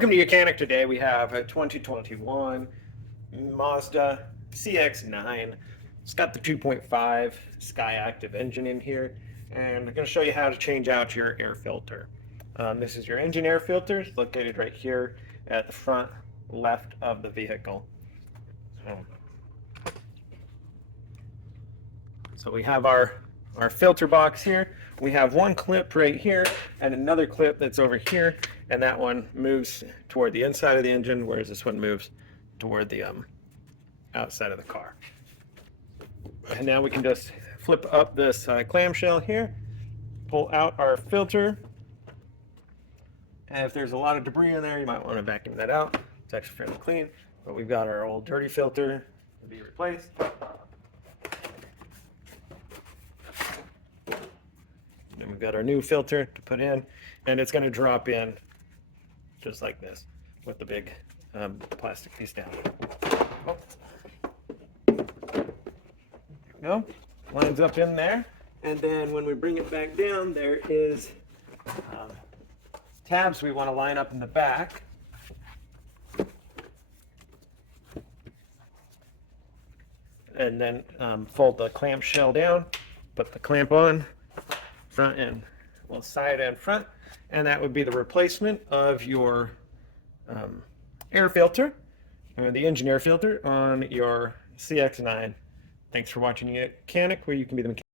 Welcome to Mechanic. Today we have a 2021 Mazda CX-9. It's got the 2.5 Sky Active engine in here, and I'm going to show you how to change out your air filter. This is your engine air filter. It's located right here at the front left of the vehicle. So we have our filter box here. We have one clip right here and another clip that's over here, and that one moves toward the inside of the engine, whereas this one moves toward the outside of the car. And now we can just flip up this clamshell here, pull out our filter, and if there's a lot of debris in there, you might want to vacuum that out. It's actually fairly clean, but we've got our old dirty filter to be replaced. And we've got our new filter to put in, and it's going to drop in just like this with the big plastic piece down. Oh. There we go. Lines up in there, and then when we bring it back down, there is tabs we want to line up in the back. And then fold the clamshell down, put the clamp on, front and well, side and front, and that would be the replacement of your air filter, or the engine air filter on your CX-9. Thanks for watching Mechanic, where you can be the mechanic.